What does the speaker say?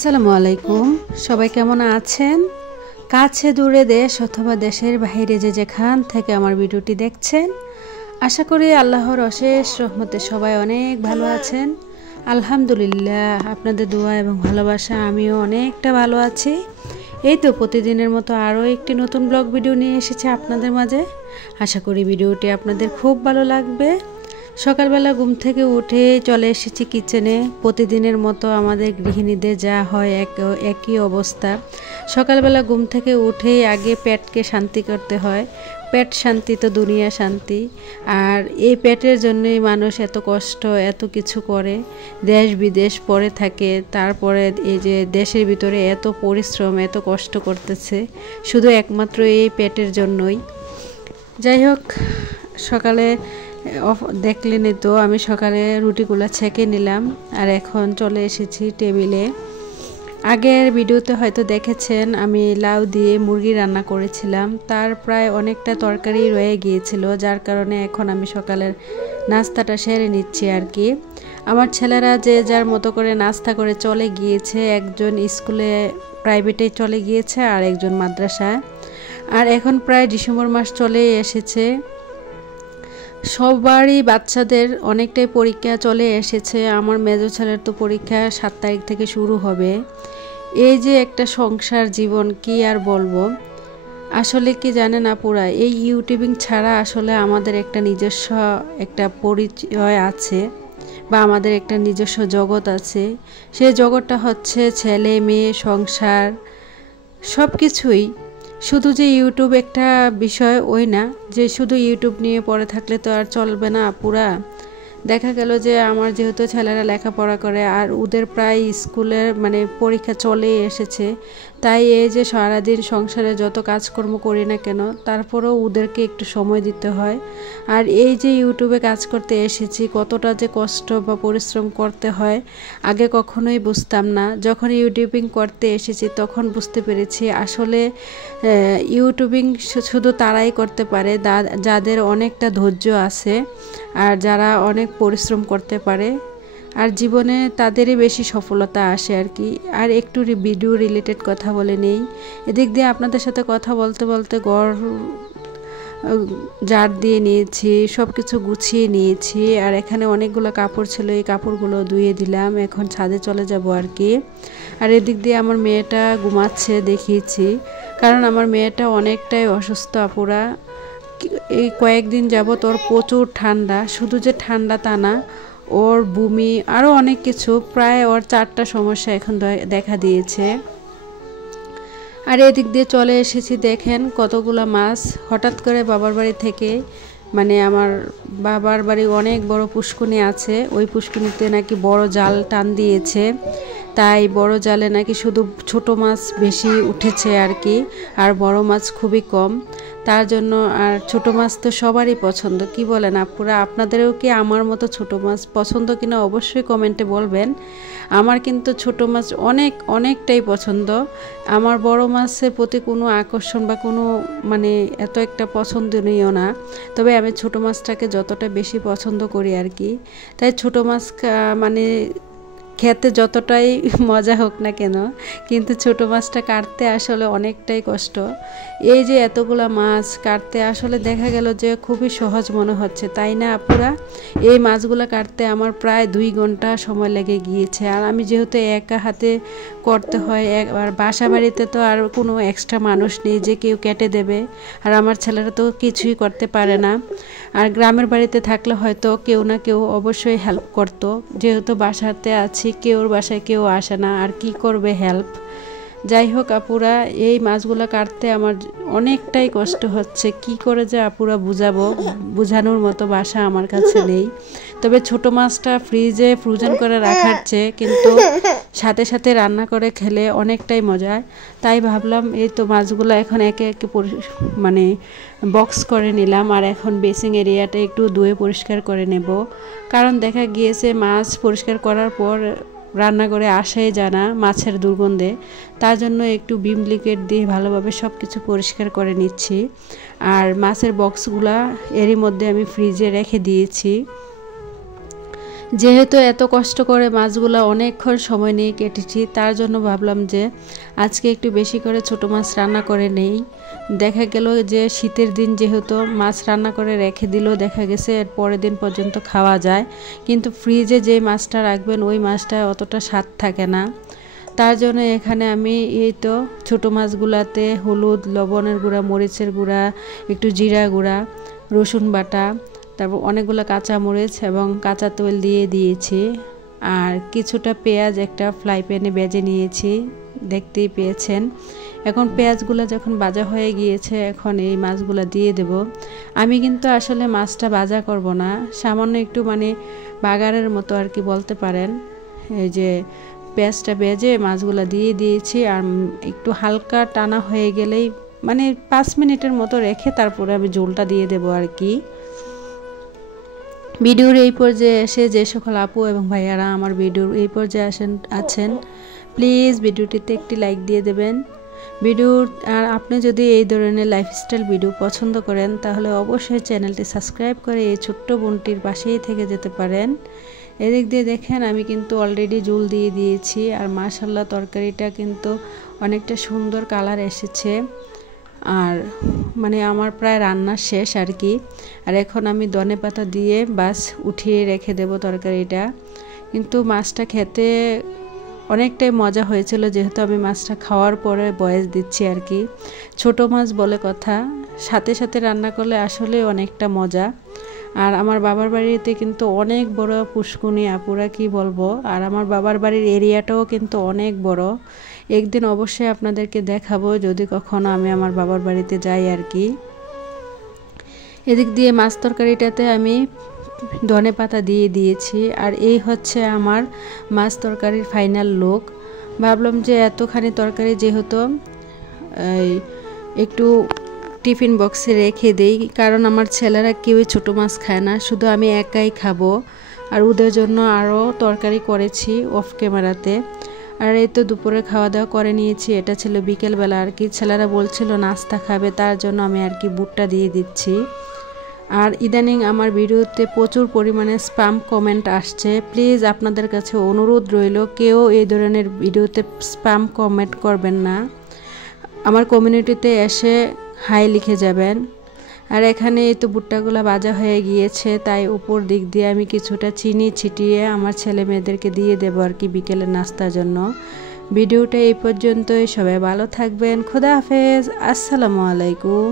আসসালামু আলাইকুম। সবাই কেমন আছেন? কাছে দূরে দেশ অথবা দেশের বাইরে যে যেখান থেকে আমার ভিডিওটি দেখছেন, আশা করি আল্লাহর অশেষ রহমতে সবাই অনেক ভালো আছেন। আলহামদুলিল্লাহ, আপনাদের দোয়া এবং ভালোবাসা আমিও অনেকটা ভালো আছি। এই তো প্রতিদিনের মতো আরও একটি নতুন ব্লগ ভিডিও নিয়ে এসেছি আপনাদের মাঝে। আশা করি ভিডিওটি আপনাদের খুব ভালো লাগবে। সকালবেলা ঘুম থেকে উঠে চলে এসেছি কিচেনে। প্রতিদিনের মতো আমাদের গৃহিণীদের যা হয় একই অবস্থা। সকালবেলা ঘুম থেকে উঠেই আগে পেটকে শান্তি করতে হয়। পেট শান্তি তো দুনিয়া শান্তি। আর এই পেটের জন্যই মানুষ এত কষ্ট, এত কিছু করে, দেশ বিদেশ পড়ে থাকে। তারপরে এই যে দেশের ভিতরে এত পরিশ্রম, এত কষ্ট করতেছে শুধু একমাত্র এই পেটের জন্যই। যাই হোক, সকালে দেখলেনই তো আমি সকালে রুটিগুলো ছেঁকে নিলাম আর এখন চলে এসেছি টেবিলে। আগের ভিডিওতে হয়তো দেখেছেন আমি লাউ দিয়ে মুরগি রান্না করেছিলাম, তার প্রায় অনেকটা তরকারি রয়ে গিয়েছিল, যার কারণে এখন আমি সকালের নাস্তাটা সেরে নিচ্ছি আর কি। আমার ছেলেরা যে যার মতো করে নাস্তা করে চলে গিয়েছে, একজন স্কুলে প্রাইভেটে চলে গিয়েছে আর একজন মাদ্রাসায়। আর এখন প্রায় ডিসেম্বর মাস চলে এসেছে, সবারই বাচ্চাদের অনেকটাই পরীক্ষা চলে এসেছে। আমার মেজো ছেলের তো পরীক্ষা 7 তারিখ থেকে শুরু হবে। এই যে একটা সংসার জীবন, কি আর বলবো। আসলে কি জানেন আপুরা, এই ইউটিউবিং ছাড়া আসলে আমাদের একটা নিজস্ব একটা পরিচয় আছে বা আমাদের একটা নিজস্ব জগৎ আছে। সেই জগৎটা হচ্ছে ছেলে মেয়ে, সংসার, সব কিছুই। শুধু যে ইউটিউব একটা বিষয় ওই না, যে শুধু ইউটিউব নিয়ে পড়ে থাকলে তো আর চলবে না পুরা। দেখা গেল যে আমার যেহেতু ছেলেরা লেখাপড়া করে আর ওদের প্রায় স্কুলের পরীক্ষা চলে এসেছে, তাই এই যে সারাদিন সংসারে যত কাজকর্ম করি না কেন, তারপরেও ওদেরকে একটু সময় দিতে হয়। আর এই যে ইউটিউবে কাজ করতে এসেছি, কতটা যে কষ্ট বা পরিশ্রম করতে হয় আগে কখনোই বুঝতাম না। যখন ইউটিউবিং করতে এসেছি তখন বুঝতে পেরেছি আসলে ইউটিউবিং শুধু তারাই করতে পারে যাদের অনেকটা ধৈর্য আছে আর যারা অনেক পরিশ্রম করতে পারে, আর জীবনে তাদেরই বেশি সফলতা আসে আর কি। আর একটু ভিডিও রিলেটেড কথা বলে নেই। এদিক দিয়ে আপনাদের সাথে কথা বলতে বলতে ঘর ঝাড় দিয়ে নিয়েছি, সব কিছু গুছিয়ে নিয়েছি। আর এখানে অনেকগুলো কাপড় ছিল, এই কাপড়গুলো ধুয়ে দিলাম, এখন ছাদে চলে যাব আর কি। আর এদিক দিয়ে আমার মেয়েটা ঘুমাচ্ছে দেখিয়েছি, কারণ আমার মেয়েটা অনেকটাই অসুস্থ আপুরা। এই কয়েকদিন যাবত ওর প্রচুর ঠান্ডা, শুধু যে ঠান্ডা তা না, ওর বমি আরও অনেক কিছু, প্রায় ওর 4টা সমস্যা এখন দেখা দিয়েছে। আর এদিক দিয়ে চলে এসেছি, দেখেন কতগুলো মাছ। হঠাৎ করে বাবার বাড়ি থেকে, আমার বাবার বাড়ি অনেক বড় পুষ্কুনি আছে, ওই পুষ্কুনিতে নাকি বড় জাল টান দিয়েছে, তাই বড় জালে নাকি শুধু ছোট মাছ বেশি উঠেছে আর কি, আর বড় মাছ খুবই কম। তার জন্য, আর ছোট মাছ তো সবারই পছন্দ, কি বলেন আপুরা? আপনাদেরও কি আমার মতো ছোট মাছ পছন্দ কিনা অবশ্যই কমেন্টে বলবেন। আমার কিন্তু ছোট মাছ অনেকটাই পছন্দ। আমার বড় মাছের প্রতি কোনো আকর্ষণ বা কোনো এত একটা পছন্দনীয় না, তবে আমি ছোট মাছটাকে যতটা বেশি পছন্দ করি আর কি। তাই ছোট মাছ খেতে যতটাই মজা হোক না কেন, কিন্তু ছোট মাছটা কাটতে আসলে অনেকটাই কষ্ট। এই যে এতগুলা মাছ কাটতে আসলে দেখা গেল যে খুবই সহজ মনে হচ্ছে, তাই না আপুরা? এই মাছগুলো কাটতে আমার প্রায় 2 ঘন্টা সময় লেগে গিয়েছে। আর আমি যেহেতু একা হাতে করতে হয়, আর বাসা বাড়িতে তো আর কোনো এক্সট্রা মানুষ নেই যে কেউ কেটে দেবে, আর আমার ছেলেরা তো কিছুই করতে পারে না। আর গ্রামের বাড়িতে থাকলে হয়তো কেউ না কেউ অবশ্যই হেল্প করতো, যেহেতু বাসাতে আছি, কেউর বাসায় কেউ আসে না, আর কি করবে হেল্প। যাই হোক আপুরা, এই মাছগুলো কাটতে আমার অনেকটাই কষ্ট হচ্ছে, কি করে যে আপুরা বুঝানোর মতো ভাষা আমার কাছে নেই। তবে ছোট মাছটা ফ্রিজে ফ্রোজেন করে রাখার চেয়ে কিন্তু সাথে সাথে রান্না করে খেলে অনেকটাই মজা। তাই ভাবলাম এই তো মাছগুলো এখন একে একে বক্স করে নিলাম, আর এখন বেসিং এরিয়াটা একটু ধুয়ে পরিষ্কার করে নেব, কারণ দেখা গিয়েছে মাছ পরিষ্কার করার পর রান্নাঘরে আসাই যায় না মাছের দুর্গন্ধে। তার জন্য একটু ভিম লিকুইড দিয়ে ভালোভাবে সব কিছু পরিষ্কার করে নিচ্ছি। আর মাছের বক্সগুলা এরই মধ্যে আমি ফ্রিজে রেখে দিয়েছি। যেহেতু এত কষ্ট করে মাছগুলো অনেকক্ষণ সময় নিয়ে কেটেছি, তার জন্য ভাবলাম যে আজকে একটু বেশি করে ছোট মাছ রান্না করে নেই। দেখা গেল যে শীতের দিন যেহেতু মাছ রান্না করে রেখে দিলেও দেখা গেছে এর পরের দিন পর্যন্ত খাওয়া যায়, কিন্তু ফ্রিজে যে মাছটা রাখবেন ওই মাছটা অতটা স্বাদ থাকে না। তার জন্য এখানে আমি এই তো ছোটো মাছগুলাতে হলুদ, লবণের গুঁড়া, মরিচের গুঁড়া, একটু জিরা গুঁড়া, রসুন বাটা, তারপর অনেকগুলো কাঁচামরিচ এবং কাঁচা তেল দিয়ে দিয়েছি। আর কিছুটা পেঁয়াজ একটা ফ্রাই প্যানে ভেজে নিয়েছি, দেখতেই পেয়েছেন। এখন পেঁয়াজগুলো যখন ভাজা হয়ে গিয়েছে, এখন এই মাছগুলো দিয়ে দেব। আমি কিন্তু আসলে মাছটা ভাজা করব না, সামান্য একটু মানে বাগারের মতো আর কি বলতে পারেন। এই যে পেঁয়াজটা ভেজে মাছগুলো দিয়ে দিয়েছি, আর একটু হালকা টানা হয়ে গেলেই মানে 5 মিনিটের মতো রেখে তারপরে আমি ঝোলটা দিয়ে দেব আর কি। ভিডিওর এই পর্যায়ে এসে যে সকল আপু এবং ভাইয়ারা আমার ভিডিওর এই পর্যায়ে আছেন, প্লিজ ভিডিওটিতে একটি লাইক দিয়ে দেবেন। আর আপনি যদি এই ধরনের লাইফস্টাইল ভিডিও পছন্দ করেন তাহলে অবশ্যই চ্যানেলটি সাবস্ক্রাইব করে এই ছোট্ট বোনটির পাশেই থেকে যেতে পারেন। এদিক দিয়ে দেখেন আমি কিন্তু অলরেডি ঝোল দিয়ে দিয়েছি, আর মাশাআল্লাহ তরকারিটা কিন্তু অনেকটা সুন্দর কালার এসেছে। আর মানে আমার প্রায় রান্না শেষ আর কি। আর এখন আমি ধনেপাতা দিয়ে বাস উঠিয়ে রেখে দেব তরকারিটা। কিন্তু মাছটা খেতে অনেকটাই মজা হয়েছিল, যেহেতু আমি মাছটা খাওয়ার পরে বয়েস দিচ্ছি আর কি। ছোট মাছ বলে কথা, সাথে সাথে রান্না করলে আসলে অনেকটা মজা। আর আমার বাবার বাড়িতে কিন্তু অনেক বড় পুষ্কুনি, আপুরা কি বলবো। আর আমার বাবার বাড়ির এরিয়াটাও কিন্তু অনেক বড়। একদিন অবশ্যই আপনাদেরকে দেখাবো যদি কখনো আমি আমার বাবার বাড়িতে যাই আর কি। এদিক দিয়ে মাছ তরকারিটাতে আমি ধনেপাতা দিয়ে দিয়েছি, আর এই হচ্ছে আমার মাছ তরকারির ফাইনাল লুক। ভাবলাম যে এতখানি তরকারি যেহেতু একটু টিফিন বক্সে রেখে দেই, কারণ আমার ছেলেরা কেউই ছোটো মাছ খায় না, শুধু আমি একাই খাবো। আর ওদের জন্য আরও তরকারি করেছি অফ ক্যামেরাতে। আর এই তো দুপুরে খাওয়া দাওয়া করে নিয়েছি, এটা ছিল বিকেলবেলা আর কি। ছেলেরা বলছিল নাস্তা খাবে, তার জন্য আমি আর কি বুটটা দিয়ে দিচ্ছি। আর ইদানিং আমার ভিডিওতে প্রচুর পরিমাণে স্প্যাম কমেন্ট আসছে, প্লিজ আপনাদের কাছে অনুরোধ রইল কেউ এই ধরনের ভিডিওতে স্প্যাম কমেন্ট করবেন না। আমার কমিউনিটিতে এসে হাই লিখে যাবেন। আর এখানে এই তো ভুট্টাগুলো ভাজা হয়ে গিয়েছে, তাই উপর দিক দিয়ে আমি কিছুটা চিনি ছিটিয়ে আমার ছেলে মেয়েদেরকে দিয়ে দেবো আর কি বিকেলের নাস্তার জন্য। ভিডিওটা এই পর্যন্তই, সবাই ভালো থাকবেন, খোদা হাফেজ, আসসালামু আলাইকুম।